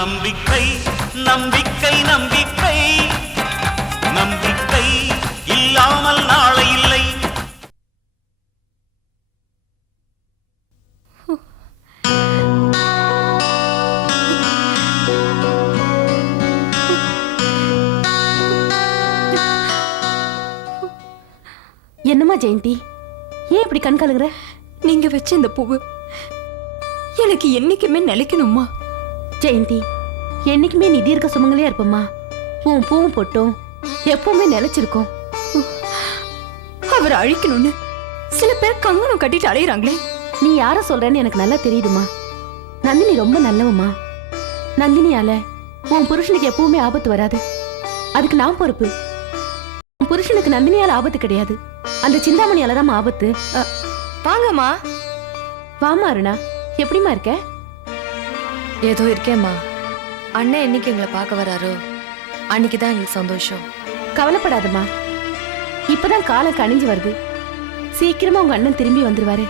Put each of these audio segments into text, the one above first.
நம்பிக்கை நம்பிக்கை நம்பிக்கை நம்பிக்கை இல்லாமல் நாளை இல்லை. என்னம்மா ஜெயந்தி, ஏன் இப்படி கண் கலங்குற? நீங்க வச்ச இந்த பூவு எனக்கு என்னைக்குமே நிலைக்கணும்மா. ஜெயந்தி, என்னைக்குமே நீ தீர்க்க சுமங்கலையா இருப்பம்மா. உன் பூவும் போட்டும் எப்பவுமே நிலைச்சிருக்கும். அவர் அழிக்கணும்னு சில பேர் கங்கணம் கட்டிட்டு அலையிறாங்களே. நீ யார சொல்றன்னு எனக்கு நல்லா தெரியுதுமா. நந்தினி ரொம்ப நல்லவம்மா. நந்தினியால உன் புருஷனுக்கு எப்பவுமே ஆபத்து வராது. அதுக்கு நான் பொறுப்பு. உன் புருஷனுக்கு நந்தினியால ஆபத்து கிடையாது, அந்த சிந்தாமணியால தான் ஆபத்து. வாங்கம்மா. வாமா அருணா, எப்படிமா இருக்க? ஏதோ இருக்கேம்மா. அண்ணன் என்னைக்கு எங்களை பார்க்க வராரோ அன்னைக்குதான் எங்களுக்கு சந்தோஷம். கவலைப்படாதம்மா, இப்பதான் காலம் கணிஞ்சு வருது. சீக்கிரமா உங்க அண்ணன் திரும்பி வந்துருவாரு.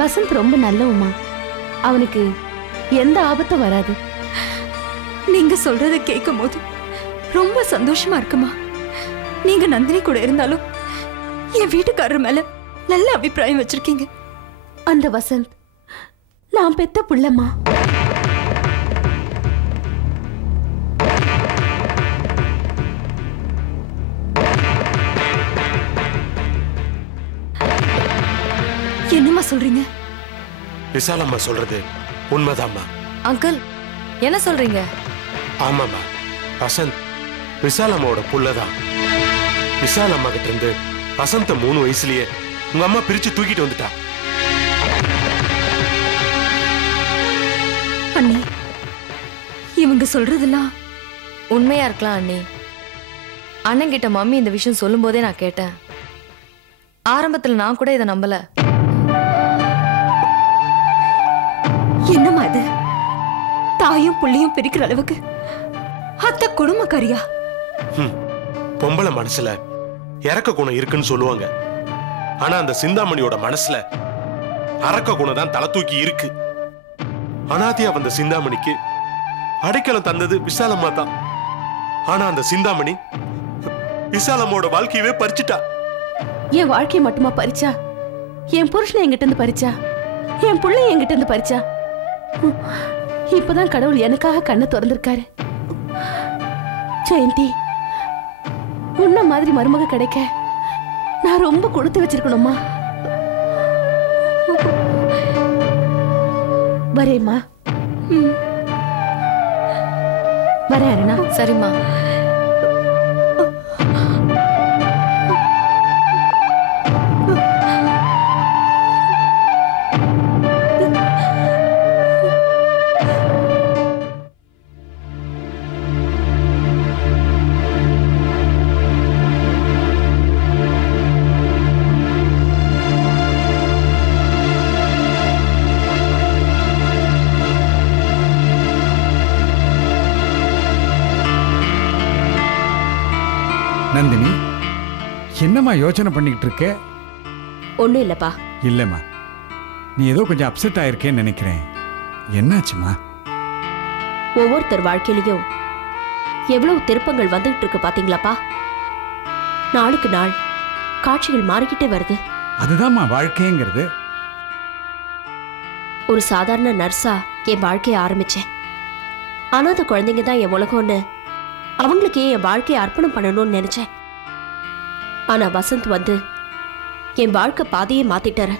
வசந்த் ரொம்ப நல்லவம்மா, அவனுக்கு எந்த ஆபத்தும் வராது. நீங்க சொல்றத கேட்கும் போது ரொம்ப சந்தோஷமா இருக்குமா. நீங்க நந்தினி கூட இருந்தாலும் என் வீட்டுக்காரர் மேல நல்ல அபிப்பிராயம் வச்சிருக்கீங்க. அந்த வசந்த் நான் பெத்த புள்ளம்மா. என்னம்மா சொல்றீங்க? விசாலம்மா சொல்றது உண்மைதாம்மா. அங்கிள் என்ன சொல்றீங்க? ஆமாம்மா, வசந்த் விசாலம்மாவோட புள்ளதான். விசாலம்மா கிட்ட இருந்து வசந்த 3 வயசுலயே உங்க அம்மா பிரிச்சு தூக்கிட்டு வந்துட்டா. அண்ணி, இவங்க சொல்றதெல்லாம் உண்மையா இருக்கலாம் அண்ணி. அண்ணன் கிட்ட மம்மி இந்த விஷயம் சொல்லும் போதே நான் கேட்டேன். ஆரம்பத்துல நான் கூட இதை நம்பல. என்னம்மா இது? தாயும் புள்ளியும் பிரிக்கிற அளவுக்கு அத்த குடும்பக்காரியா? பொம்பளை மனசுல இறக்க குணம் இருக்குன்னு சொல்லுவாங்க. ஆனா அந்த சிந்தாமணியோட மனசுல அரக்க குணம் தான் தலை தூக்கி இருக்கு. அனாதியா வந்த சிந்தாமணிக்கு அடைக்கலம் தந்தது விசாலம்மா தான். ஆனா அந்த சிந்தாமணி விசாலம்மோட வாழ்க்கையவே பறிச்சுட்டா. என் வாழ்க்கையை மட்டுமா பறிச்சா? என் புருஷனை என்கிட்ட இருந்து பறிச்சா, என் பிள்ளை என்கிட்ட இருந்து பறிச்சா. இப்பதான் கடவுள் எனக்காக கண்ணை திறந்திருக்காரு. ஜெயந்தி, உன்ன மாதிரி மருமக கிடைக்க நான் ரொம்ப கொடுத்து வச்சிருக்கணுமா. வரேம்மா. வரேன் அருணா. சரிம்மா. நந்தினி, என்னம்மா யோசனை பண்ணிக்கிட்டு இருக்க? ஒண்ணும் இல்லப்பா. இல்லம்மா, நீ ஏதோ கொஞ்சம் அப்செட் ஆயிருக்கேன்னு நினைக்கிறேன். என்னாச்சுமா? ஒவ்வொருத்தர் வாழ்க்கையிலையும் எவ்வளவு திருப்பங்கள் வந்துகிட்டு இருக்கு பாத்தீங்களாப்பா. நாளுக்கு நாள் காட்சிகள் மாறிக்கிட்டே வருது. அதுதான்மா வாழ்க்கைங்கிறது. ஒரு சாதாரண நர்ஸா என் வாழ்க்கையை ஆரம்பிச்சேன். அனாதை குழந்தைங்க தான் என் உலகம்னு அவங்களுக்கே என் வாழ்க்கையை அர்ப்பணம் பண்ணணும்னு நினைச்சேன். ஆனா வசந்த் வந்து என் வாழ்க்கை பாதையை மாத்திட்டாரு.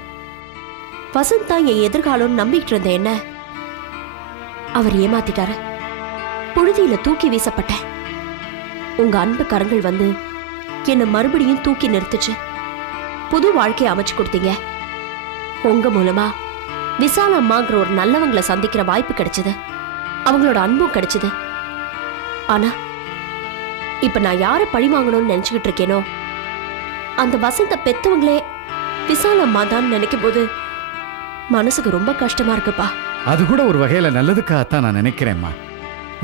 வசந்த் தான் என் எதிர்காலம் நம்பிக்கிட்டு இருந்த என்ன அவர் ஏமாத்திட்டாரு. புழுதியில தூக்கி வீசப்பட்டேன். உங்க அன்பு கரங்கள் வந்து என்னை மறுபடியும் தூக்கி நிறுத்துச்சு. புது வாழ்க்கையை அமைச்சு கொடுத்தீங்க. உங்க மூலமா விசாலம்மாங்கிற ஒரு நல்லவங்களை சந்திக்கிற வாய்ப்பு கிடைச்சது. அவங்களோட அன்பும் கிடைச்சது. ஆனா இப்ப நான் யாரை பழி வாங்கணும்னு நினைச்சுக்கிட்டு இருக்கேனோ அந்த வசந்த பெத்தவங்களே விசாலம்மா தான் நினைக்கும் போது மனசுக்கு ரொம்ப கஷ்டமா இருக்குப்பா. அது கூட ஒரு வகையில நல்லதுக்காகத்தான் நான் நினைக்கிறேன்மா.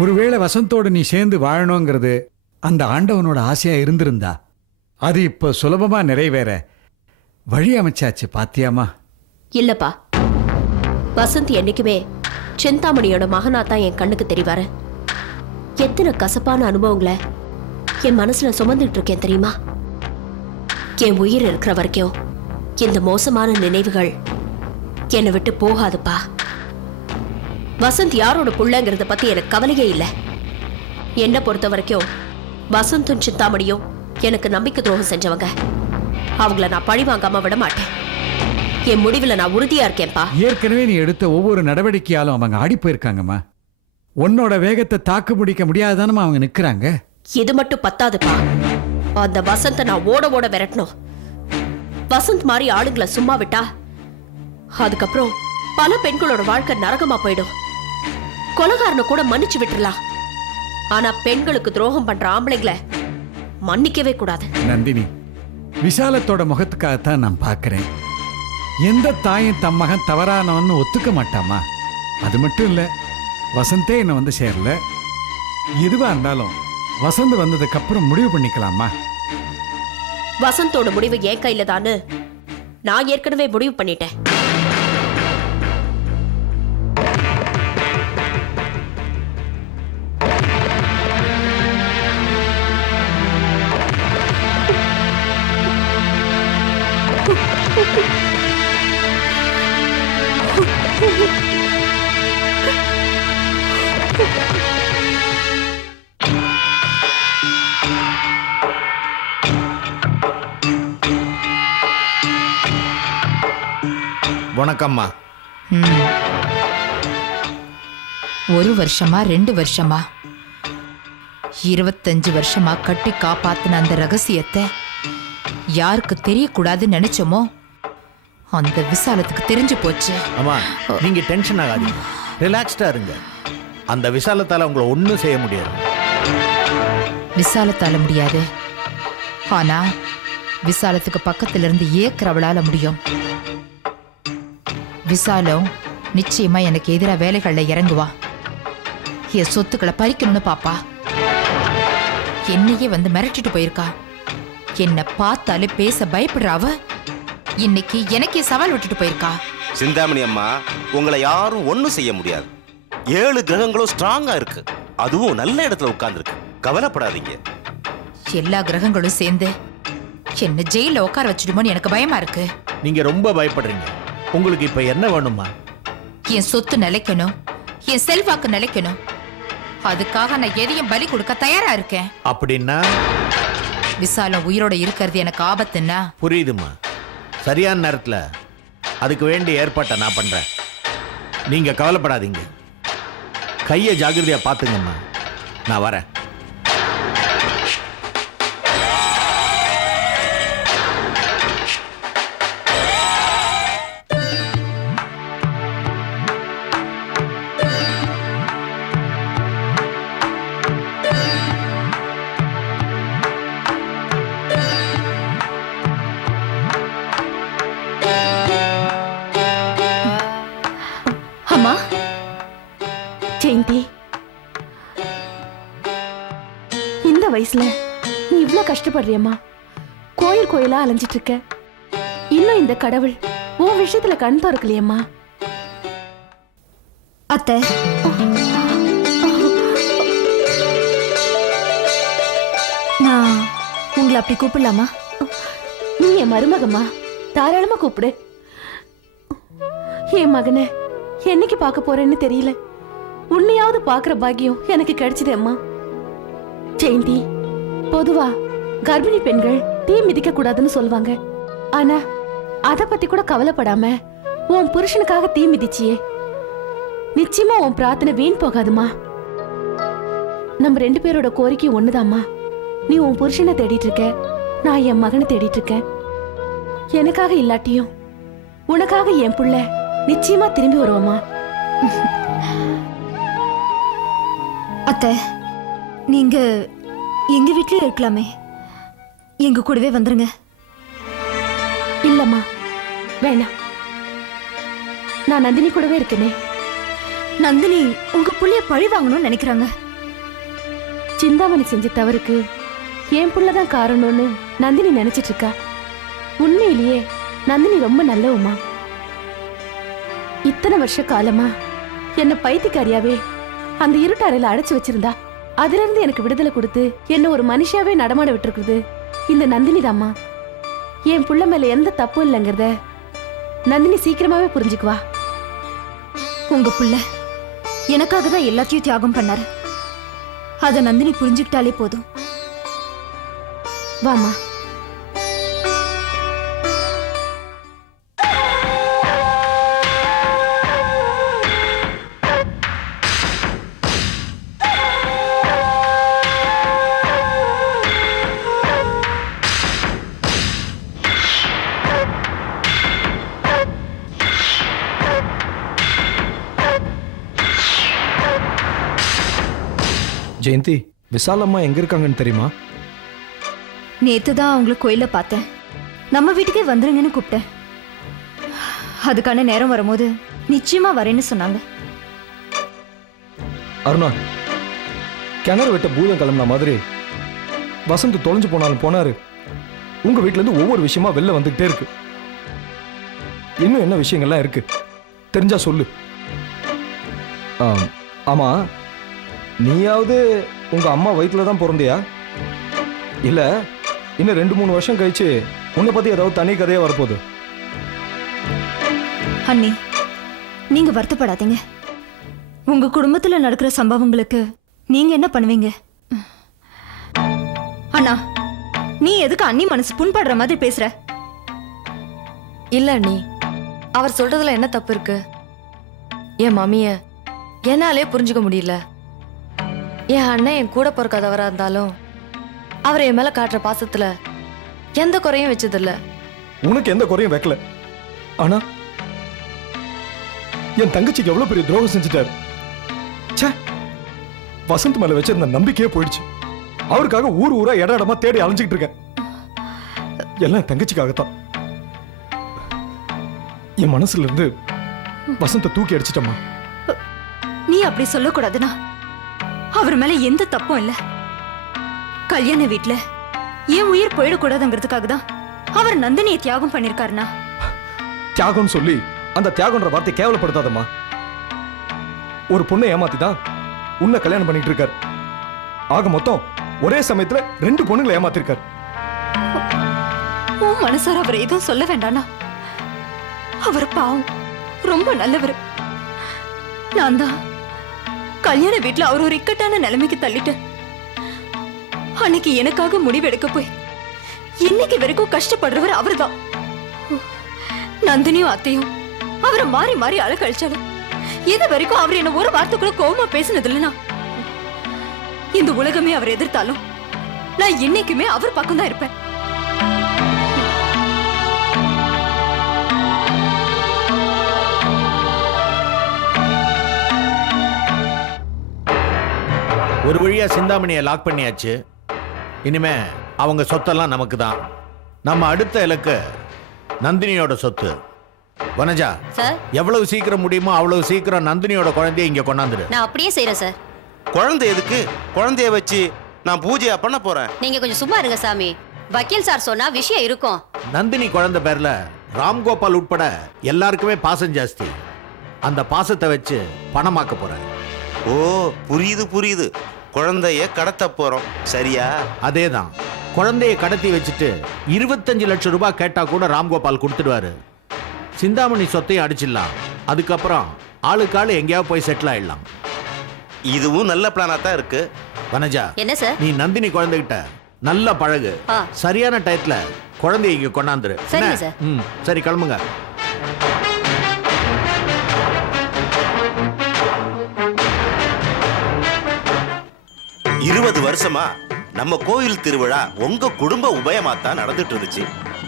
ஒருவேளை வசந்தோடு நீ சேர்ந்து வாழணுங்கிறது அந்த ஆண்டவனோட ஆசையா இருந்திருந்தா அது இப்ப சுலபமா நிறைவேற வழி அமைச்சாச்சு. பாத்தியாமா? இல்லப்பா, வசந்த் என்னைக்குமே சிந்தாமணியோட மகனா தான் என் கண்ணுக்கு தெரிவாரு. எத்தனை கசப்பான அனுபவங்களை என் மனசுல சுமந்துட்டு இருக்கேன் தெரியுமா? என் உயிர் இருக்கிற வரைக்கும் இந்த மோசமான நினைவுகள் என்னை விட்டு போகாதுப்பா. வசந்த் யாரோட புள்ளங்கிறத பத்தி எனக்கு கவலையே இல்லை. என்னை பொறுத்த வரைக்கும் வசந்தும் சிந்தாமணியும் எனக்கு நம்பிக்கை துரோகம் செஞ்சவங்க. அவங்கள நான் பழி வாங்காம விட மாட்டேன். என் முடிவுல நான் உறுதியா இருக்கேன்ப்பா. ஏற்கனவே நீ எடுத்த ஒவ்வொரு நடவடிக்கையாலும் அவங்க ஆடி போயிருக்காங்கம்மா. உன்னோட வேகத்தை தாக்கு பிடிக்க முடியாதானமா அவங்க நிக்கிறாங்க. இது மட்டும் பத்தாதுப்பா. அந்த வசந்த நான் ஓட ஓட விரட்டணும். வசந்த் மாதிரி ஆளுங்களை சும்மா விட்டா அதுக்கப்புறம் பல பெண்களோட வாழ்க்கை நரகமா போயிடும். கொலைகாரனை கூட மன்னிச்சு விட்டுறலாம். ஆனா பெண்களுக்கு துரோகம் பண்ற ஆம்பளைங்களை மன்னிக்கவே கூடாது. நந்தினி, விசாலத்தோட முகத்துக்காகத்தான் நான் பார்க்கிறேன். எந்த தாயும் தம் மகன் தவறானவன்னு ஒத்துக்க மாட்டாமா? அது மட்டும் இல்ல, வசந்தே என்ன வந்து சேரல. எதுவா இருந்தாலும் வசந்த் வந்ததுக்கு அப்புறம் முடிவு பண்ணிக்கலாமா? வசந்தோட முடிவு என் கையில தானு நான் ஏற்கனவே முடிவு பண்ணிட்டேன். வணக்கம்மா. ஒரு வருஷமா 2 வருஷமா 25 வருஷமா கட்டி காப்பாத்தின அந்த ரகசியத்தை யாருக்கு தெரியக்கூடாதுன்னு நினைச்சோமோ அந்த விசாலத்துக்கு தெரிஞ்சு போச்சு. அம்மா, நீங்க டென்ஷன் ஆகாதீங்க, ரிலாக்ஸ்டா இருங்க. அந்த விசாலத்தால உங்களை ஒன்றும் செய்ய முடியாது. விசாலத்தால முடியாது, ஆனா விசாலத்துக்கு பக்கத்துல இருந்து ஏக்கிறவளால முடியும். விசாலம் நிச்சயமா எனக்கு எதிராக வேலைகள்ல இறங்குவா. என் சொத்துக்களை பறிக்கணும்னு பாப்பா. என்னையே வந்து மிரட்டிட்டு போயிருக்கா. என்ன பார்த்தாலே பேச பயப்படுறாவ. இன்னைக்கு எனக்கே சவால் விட்டுட்டு போயிருக்கா. சிந்தாமணி அம்மா, உங்களை யாரும் ஒண்ணும் செய்ய முடியாது. 7 கிரகங்களும் ஸ்ட்ராங்கா இருக்கு. அதுவும் நல்ல இடத்துல உட்கார்ந்துருக்கு. கவலைப்படாதீங்க. எல்லா கிரகங்களும் சேர்ந்து என்ன ஜெயில உட்கார வச்சிடுமோன்னு எனக்கு பயமா இருக்கு. நீங்க ரொம்ப பயப்படுறீங்க. உங்களுக்கு இப்ப என்ன வேணுமா? என் சொத்து நிலைக்கணும், என் செல்வாக்கு நிலைக்கணும். அதுக்காக நான் எதையும் பலி கொடுக்க தயாரா இருக்கேன். அப்படின்னா விசாலம் உயிரோட இருக்கிறது எனக்கு ஆபத்துன்னா? புரியுதுமா. சரியான நேரத்துல அதுக்கு வேண்டிய ஏற்பாட்டை நான் பண்றேன். நீங்க கவலைப்படாதீங்க. கையை ஜாகிரதையா பாத்துங்கம்மா. நான் வரேன். அம்மா, ஜெயந்தி, இந்த வயசுல நீ இவ்ளோ கஷ்டப்படுறியம்மா. கோயில் கோயிலா அலைஞ்சிட்டு இருக்க. இன்னும் இந்த கடவுள் உன் விஷயத்துல கண் திறக்கலையம்மா. அத்தை, நான் உங்களை அப்படி கூப்பிடலாமா? நீ என் மருமகம்மா, தாராளமா கூப்பிடு. என் மகனை என்னைக்கு பார்க்க போறேன்னு தெரியல. உன்னையாவது பாக்குற பாக்கியம் எனக்கு கிடைச்சது அம்மா. ஜெயந்தி, பொதுவா கர்ப்பிணி பெண்கள் தீ மிதிக்க கூடாதுன்னு சொல்லுவாங்க. ஆனா அத பத்தி கூட கவலைப்படாம உன் புருஷனுக்காக தீ மிதிச்சியே. நிச்சயமா உன் பிரார்த்தனை வீண் போகாதுமா. நம்ம 2 பேரோட கோரிக்கை ஒண்ணுதாம்மா. நீ உன் புருஷனை தேடிட்டு இருக்க, நான் என் மகனை தேடிட்டு இருக்கேன். எனக்காக இல்லாட்டியும் உனக்காக என் புள்ள நிச்சயமா திரும்பி வருவோமா? அத்தை, நீங்க எங்க வீட்லயே இருக்கலாமே. எங்க கூடவே வந்துருங்க. இல்லம்மா, வேணாம். நான் நந்தினி கூடவே இருக்கேனே. நந்தினி உங்க புள்ளைய பழி வாங்கணும்னு நினைக்கிறாங்க. சிந்தாமணி செஞ்ச தவறுக்கு என் புள்ளதான் காரணம்னு நந்தினி நினைச்சிட்டு இருக்கா. உண்மையிலேயே நந்தினி ரொம்ப நல்லவமா. இத்தனை வருஷ காலமா என்ன பைத்தியக்காரியாவே அந்த இருட்டறையில அடைச்சு வச்சிருந்தா. அதுல இருந்து எனக்கு விடுதலை கொடுத்து என்ன ஒரு மனுஷியாவே நடமாட விட்டுருக்குது இந்த நந்தினி தாம்மா. என் புள்ள மேல எந்த தப்பும் இல்லைங்கிறத நந்தினி சீக்கிரமாவே புரிஞ்சுக்குவா. உங்க புள்ள எனக்காக தான் எல்லாத்தையும் தியாகம் பண்ணாரு. அத நந்தினி புரிஞ்சுக்கிட்டாலே போதும். வாமா. ஜெயந்தி, விசாலம்மா எங்க இருக்காங்கன்னு தெரியுமா? நேத்து தான் அவங்கள கோயில்ல பார்த்தேன். நம்ம வீட்டுக்கே வந்துருங்கன்னு கூப்பிட்டேன். அதுக்கான நேரம் வரும்போது நிச்சயமா வரேன்னு சொன்னாங்க. அருணா, கிணறு வெட்ட பூதம் கிளம்புன மாதிரி வசந்த் தொலைஞ்சு போனாலும் போனாரு. உங்க வீட்ல இருந்து ஒவ்வொரு விஷயமா வெளில வந்துகிட்டே இருக்கு. இன்னும் என்ன விஷயங்கள்லாம் இருக்கு தெரிஞ்சா சொல்லு. ஆமா, நீயாவது உங்க அம்மா வயிற்றுல தான் பிறந்தியா? இல்ல இன்னும் 2-3 வருஷம் கழிச்சு உன்னை பத்தி ஏதாவது தனி கதையா வரப்போகுது? அண்ணி, நீங்க வருத்தப்படாதீங்க. உங்க குடும்பத்துல நடக்கிற சம்பவங்களுக்கு நீங்க என்ன பண்ணுவீங்க? அண்ணா, நீ எதுக்கு அண்ணி மனசு புண்படுற மாதிரி பேசுற? இல்ல அண்ணி, அவர் சொல்றதுல என்ன தப்பு இருக்கு? என் மம்மிய என்னாலே புரிஞ்சுக்க முடியல. என் அண்ணன் என் கூட பிறக்காதவரா இருந்தாலும் அவர் என் மேல காட்டுற பாசத்துல எந்த குறையும் வச்சதில்ல. உனக்கு எந்த குறையும் வைக்கல. ஆனா என் தங்கச்சிக்கு எவ்வளவு பெரிய துரோகம் செஞ்சுட்டாரு. ச்சே, வசந்த் மேல வச்சிருந்த நம்பிக்கையே போயிடுச்சு. அவருக்காக ஊர் ஊரா இட இடமா தேடி அலைஞ்சுக்கிட்டு இருக்கேன். எல்லாம் என் தங்கச்சிக்காகத்தான். என் மனசுல இருந்து வசந்த தூக்கி அடிச்சிட்டம்மா. நீ அப்படி சொல்லக்கூடாதுண்ணா. அவர் மேல எந்த தப்பும் இல்ல. கல்யாண வீட்டுல ஏன் உயிர் போயிடக்கூடாதுங்கிறதுக்காக தான் அவர் நந்தினியை தியாகம் பண்ணிருக்காருண்ணா. தியாகம் சொல்லி அந்த தியாகம்ன்ற வார்த்தை கேவலப்படுத்தாதம்மா. ஒரு பொண்ணை ஏமாத்தி தான் உன்னை கல்யாணம் பண்ணிட்டு இருக்காரு. ஆக மொத்தம் ஒரே சமயத்துல 2 பொண்ணுங்களை ஏமாத்திருக்காரு. உன் மனசார அவர் எதுவும் சொல்ல வேண்டாண்ணா. அவர் பாவம், ரொம்ப நல்லவர். நான் தான் கல்யாண வீட்டுல அவர் ஒரு இக்கட்டான நிலைமைக்கு தள்ளிட்டேன். அன்னைக்கு எனக்காக முடிவெடுக்க போய் இன்னைக்கு வரைக்கும் கஷ்டப்படுறவர் அவர்தான். நந்தினியும் அத்தையும் அவரை மாறி மாறி அழகழிச்சாலும் இது வரைக்கும் அவர் என்ன ஒரு வார்த்தைக்குள்ள கோவமா பேசினது இல்லைனா. இந்த உலகமே அவர் எதிர்த்தாலும் நான் இன்னைக்குமே அவர் பக்கம் தான் இருப்பேன். ஒரு வழியா சிந்தாமணியை லாக் பண்ணியாச்சு. இனிமே அவங்க சொத்தெல்லாம் நமக்கு தான். நம்ம அடுத்த இலக்கு நந்தினியோட சொத்து. வனஜா, சார், எவ்வளவு சீக்கிரம் முடியுமோ அவ்வளவு சீக்கிரம் நந்தினியோட குழந்தைய இங்க கொண்டாந்துடு. நான் அப்படியே செய்யறேன் சார். குழந்தை எதுக்கு? குழந்தைய வச்சு நான் பூஜையா பண்ண போறேன். நீங்க கொஞ்சம் சும்மா இருங்க சாமி. வக்கீல் சார் சொன்னா விஷயம் இருக்கும். நந்தினி குழந்தை பேர்ல ராம்கோபால் உட்பட எல்லாருக்குமே பாசம் ஜாஸ்தி. அந்த பாசத்தை வச்சு பணமாக்க போறேன். ஓ, புரியுது புரியுது. குழந்தைய கடத்த போறோம், சரியா? அதேதான். குழந்தைய கடத்தி வச்சுட்டு 25 லட்சம் ரூபாய் கேட்டா கூட ராம்கோபால் கொடுத்துடுவாரு. சிந்தாமணி சொத்தையும் அடிச்சிடலாம். அதுக்கப்புறம் ஆளுக்கு ஆளு எங்கேயாவது போய் செட்டில் ஆயிடலாம். இதுவும் நல்ல பிளானா தான் இருக்கு. வனஜா, என்ன சார்? நீ நந்தினி குழந்தைகிட்ட நல்ல பழகு. சரியான டயத்துல குழந்தைய இங்க கொண்டாந்துரு. சரிங்க சார். சரி, கிளம்புங்க. இருபது வருஷமா நம்ம கோயில் திருவிழா உங்க குடும்ப உபயமாத்தான் நடந்துட்டு இருந்துச்சு.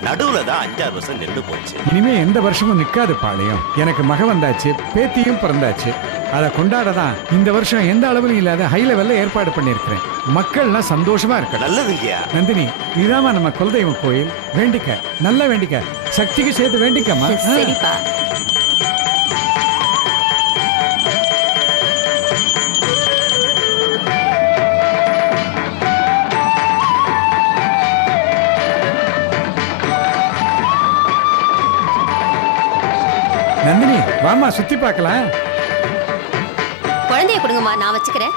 நடுவுல தான் 5-6 வருஷம் நின்று போச்சு. இனிமே எந்த வருஷமும் நிக்காது பாளையம். எனக்கு மக வந்தாச்சு, பேத்தியும் பிறந்தாச்சு. அதை கொண்டாடதான் இந்த வருஷம் எந்த அளவிலும் இல்லாத ஹை லெவல்ல ஏற்பாடு பண்ணிருக்கிறேன். மக்கள்லாம் சந்தோஷமா இருக்க. நல்லதுங்கய்யா. நந்தினி, இதாமா நம்ம குலதெய்வம் கோயில். வேண்டிக்க, நல்லா வேண்டிக்க, சக்திக்கு சேர்த்து வேண்டிக்கம்மா. சரிப்பா. நந்தினி, வாமா சுத்தி பார்க்கலாம். குழந்தைய கொடுங்கம்மா, நான் வச்சுக்கிறேன்.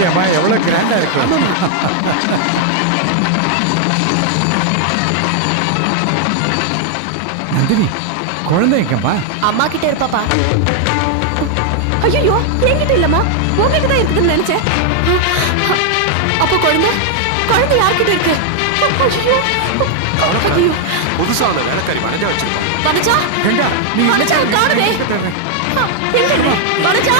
பாத்தியாமா எவ்வளவு கிராண்டா இருக்கு. நந்தினி குழந்தை எங்கம்மா? அம்மா கிட்ட இருப்பாப்பா. ஐயோ என்கிட்ட இல்லம்மா, உங்ககிட்ட தான் இருக்குதுன்னு நினைச்சேன். அப்போ குழந்தை குழந்தை யார்கிட்ட இருக்கு? ஐயோ புதுசா அந்த வேலைக்காரி வனஜா வச்சிருக்கோம். வனஜா கங்கா நீ வனஜா காணுமே. எங்க வனஜா?